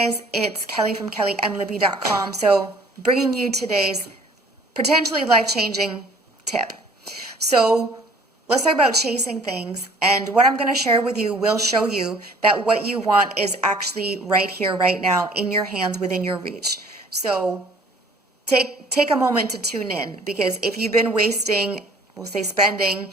guys, it's Kelly from kellymlibby.com. So bringing you today's potentially life-changing tip. So let's talk about chasing things. And what I'm going to share with you will show you that what you want is actually right here, right now, in your hands, within your reach. So take a moment to tune in, because if you've been wasting, we'll say spending,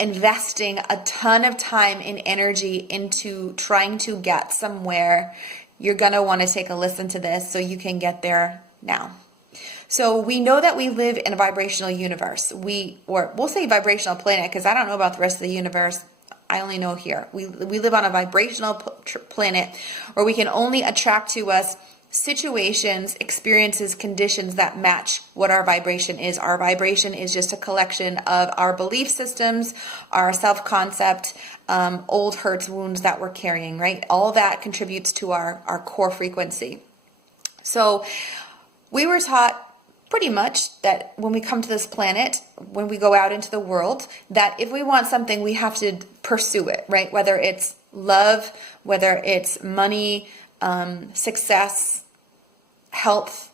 investing a ton of time and energy into trying to get somewhere, you're going to want to take a listen to this so you can get there now. So we know that we live in a vibrational universe. We'll say vibrational planet, because I don't know about the rest of the universe. I only know here. We live on a vibrational planet where we can only attract to us situations, experiences, conditions that match what our vibration is. Our vibration is just a collection of our belief systems, our self-concept, old hurts, wounds that we're carrying, right? All that contributes to our core frequency. So we were taught pretty much that when we come to this planet, when we go out into the world, that if we want something, we have to pursue it, right? Whether it's love, whether it's money, success, health,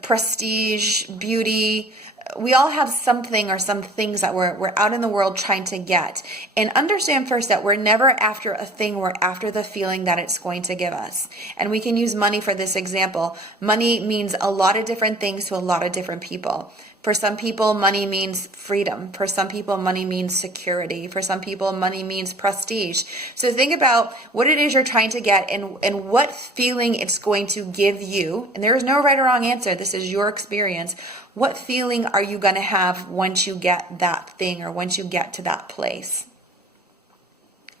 prestige, beauty. We all have something or some things that we're out in the world trying to get. And understand first that we're never after a thing, we're after the feeling that it's going to give us. And we can use money for this example. Money means a lot of different things to a lot of different people. For some people, money means freedom. For some people, money means security. For some people, money means prestige. So think about what it is you're trying to get and what feeling it's going to give you. And there is no right or wrong answer. This is your experience. What feeling are you going to have once you get that thing or once you get to that place?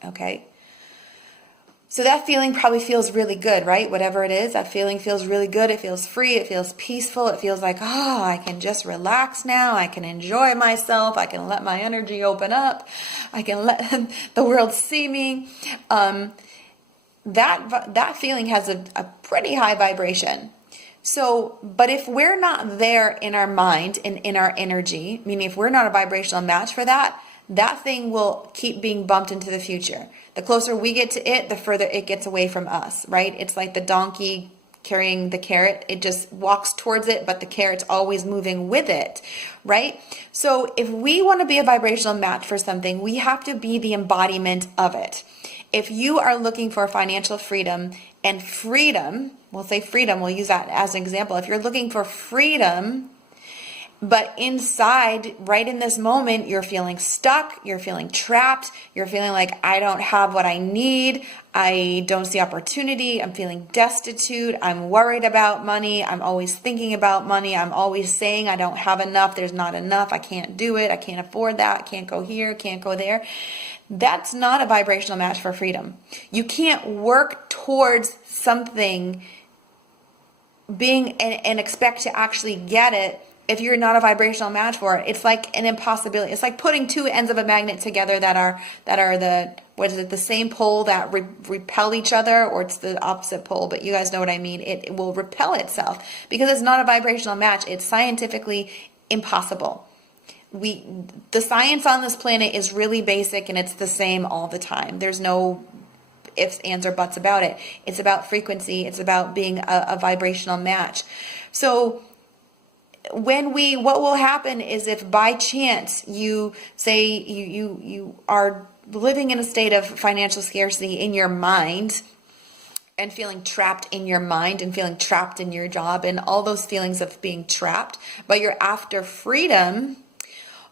Okay. So that feeling probably feels really good, right? Whatever it is, that feeling feels really good. It feels free. It feels peaceful. It feels like, oh, I can just relax now. I can enjoy myself. I can let my energy open up. I can let the world see me. That feeling has a pretty high vibration. So, but if we're not there in our mind and in our energy, meaning if we're not a vibrational match for that, that thing will keep being bumped into the future. The closer we get to it, the further it gets away from us, right? It's like the donkey carrying the carrot. It just walks towards it, but the carrot's always moving with it, right? So if we want to be a vibrational match for something, we have to be the embodiment of it. If you are looking for financial freedom, and freedom, we'll say freedom, we'll use that as an example. If you're looking for freedom, but inside, right in this moment, you're feeling stuck, you're feeling trapped, you're feeling like, I don't have what I need, I don't see opportunity, I'm feeling destitute, I'm worried about money, I'm always thinking about money, I'm always saying I don't have enough, there's not enough, I can't do it, I can't afford that, I can't go here, can't go there. That's not a vibrational match for freedom. You can't work towards something being and expect to actually get it if you're not a vibrational match for it. It's like an impossibility. It's like putting two ends of a magnet together that are the same pole that repel each other, or it's the opposite pole, but you guys know what I mean. It will repel itself because it's not a vibrational match. It's scientifically impossible. The science on this planet is really basic, and it's the same all the time. There's no ifs, ands, or buts about it. It's about frequency. It's about being a vibrational match. So what will happen is if by chance you say you are living in a state of financial scarcity in your mind, and feeling trapped in your mind and feeling trapped in your job and all those feelings of being trapped, but you're after freedom,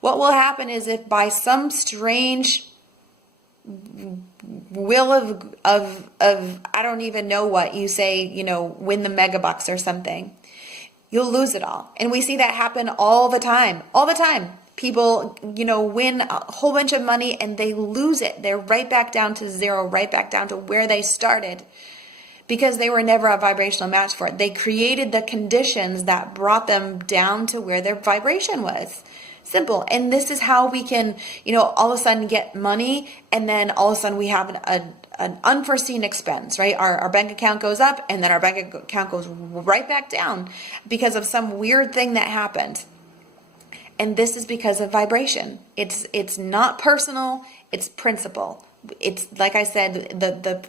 what will happen is if by some strange will of I don't even know what, you say, win the mega bucks or something, you'll lose it all. And we see that happen all the time. People, win a whole bunch of money and they lose it. They're right back down to zero, right back down to where they started, because they were never a vibrational match for it. They created the conditions that brought them down to where their vibration was. Simple. And this is how we can, all of a sudden get money, and then all of a sudden we have an unforeseen expense, right? Our bank account goes up, and then our bank account goes right back down because of some weird thing that happened. And this is because of vibration. It's not personal, it's principle. It's like I said, the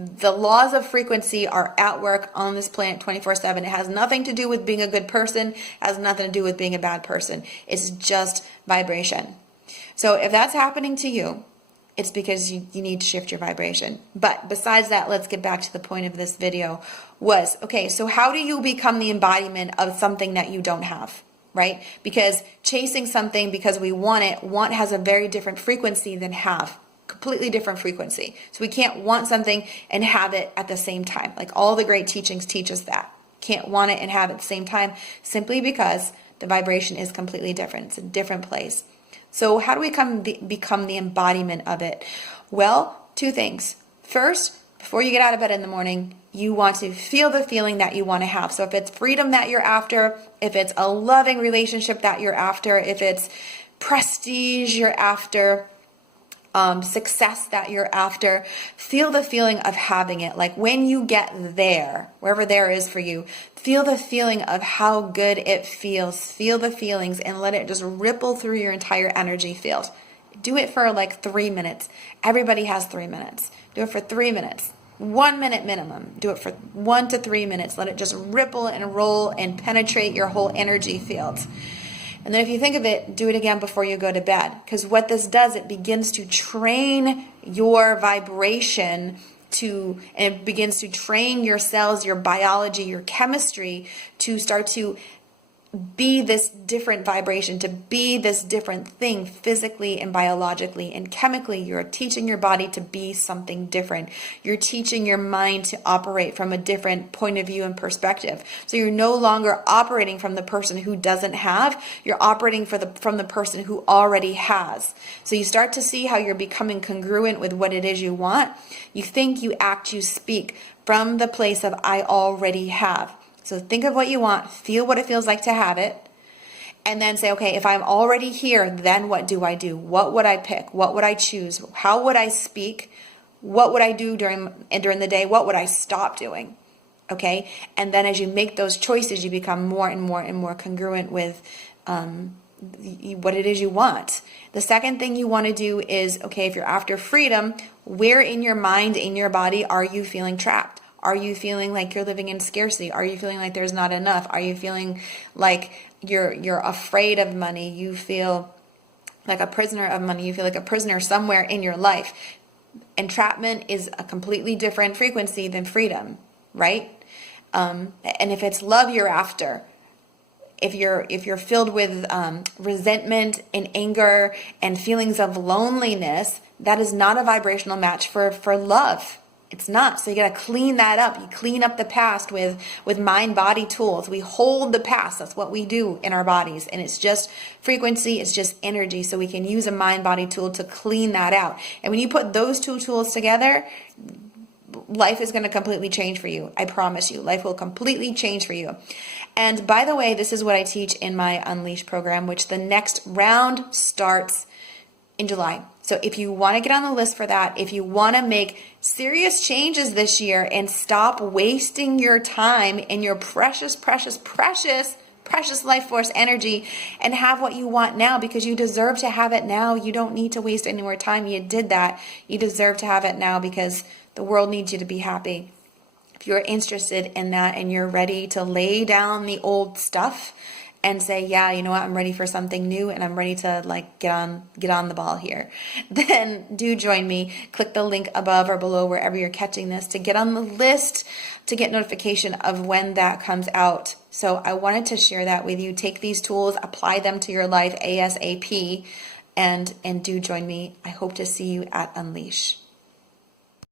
The laws of frequency are at work on this planet 24/7. It has nothing to do with being a good person, it has nothing to do with being a bad person. It's just vibration. So if that's happening to you, it's because you need to shift your vibration. But besides that, let's get back to the point of this video was, okay, so how do you become the embodiment of something that you don't have, right? Because chasing something because we want it, want has a very different frequency than have. Completely different frequency. So we can't want something and have it at the same time. Like all the great teachings teach us that. Can't want it and have it at the same time simply because the vibration is completely different. It's a different place. So how do we become the embodiment of it? Well, two things. First, before you get out of bed in the morning, you want to feel the feeling that you want to have. So if it's freedom that you're after, if it's a loving relationship that you're after, if it's prestige you're after, success that you're after, feel the feeling of having it. Like when you get there, wherever there is for you, feel the feeling of how good it feels. Feel the feelings and let it just ripple through your entire energy field. Do it for like 3 minutes. Everybody has 3 minutes. Do it for 3 minutes. 1 minute minimum. Do it for 1 to 3 minutes. Let it just ripple and roll and penetrate your whole energy field. And then if you think of it, do it again before you go to bed. Because what this does, it begins to train your vibration and it begins to train your cells, your biology, your chemistry to start to be this different vibration, to be this different thing physically and biologically and chemically. You're teaching your body to be something different. You're teaching your mind to operate from a different point of view and perspective. So you're no longer operating from the person who doesn't have, you're operating from the person who already has. So you start to see how you're becoming congruent with what it is you want. You think, you act, you speak from the place of I already have. So think of what you want, feel what it feels like to have it, and then say, okay, if I'm already here, then what do I do? What would I pick? What would I choose? How would I speak? What would I do during the day? What would I stop doing? Okay? And then as you make those choices, you become more and more and more congruent with what it is you want. The second thing you want to do is, okay, if you're after freedom, where in your mind, in your body, are you feeling trapped? Are you feeling like you're living in scarcity? Are you feeling like there's not enough? Are you feeling like you're afraid of money? You feel like a prisoner of money. You feel like a prisoner somewhere in your life. Entrapment is a completely different frequency than freedom, right? And if it's love you're after, if you're filled with resentment and anger and feelings of loneliness, that is not a vibrational match for love. It's not. So you got to clean that up. You clean up the past with mind-body tools. We hold the past. That's what we do in our bodies. And it's just frequency. It's just energy. So we can use a mind-body tool to clean that out. And when you put those two tools together, life is going to completely change for you. I promise you. Life will completely change for you. And by the way, this is what I teach in my Unleash program, which the next round starts in July. So if you want to get on the list for that, if you want to make serious changes this year and stop wasting your time and your precious, precious, precious, precious life force energy and have what you want now, because you deserve to have it now. You don't need to waste any more time. You did that. You deserve to have it now because the world needs you to be happy. If you're interested in that and you're ready to lay down the old stuff and say, yeah, you know what, I'm ready for something new and I'm ready to like get on the ball here, then do join me. Click the link above or below wherever you're catching this to get on the list to get notification of when that comes out. So I wanted to share that with you. Take these tools, apply them to your life ASAP, and do join me. I hope to see you at Unleash.